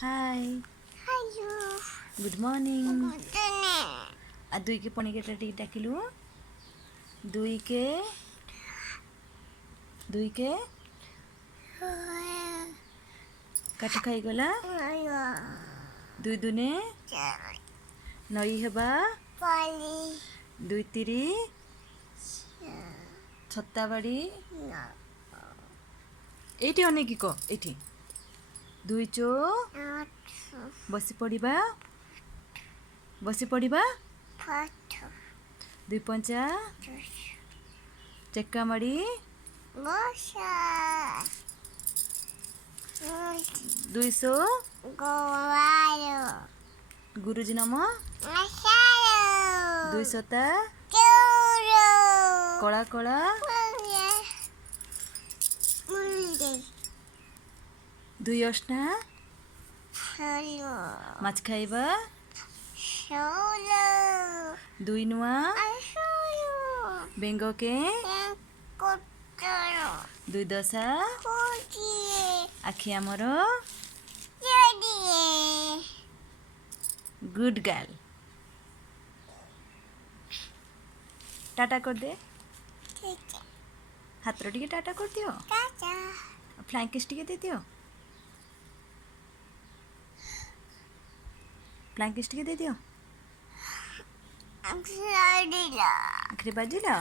hi hello good morning गुडने आ दुई के पणी के डाकिलु दुई के काठ खाई गला दुई दुने नई हेबा पाली दुई तिरी छत्ता बाड़ी एठी अनेक को एठी दुई चो बसी पड़िबा दुई पंचा चक्का माड़ी दुई सौ गुरुजी नाम दुई सता कला कला दुई अष्टा माछ खाइबा दुई नुआ बेंग के दुई दशा आखि आमर गुड गर्ल टाटा कर दे हाथ टे टाटा कर दियो फ्लाइंग किस टे दे दियो फ्लाइंग किस टे दे दियो आखिरी बाजिला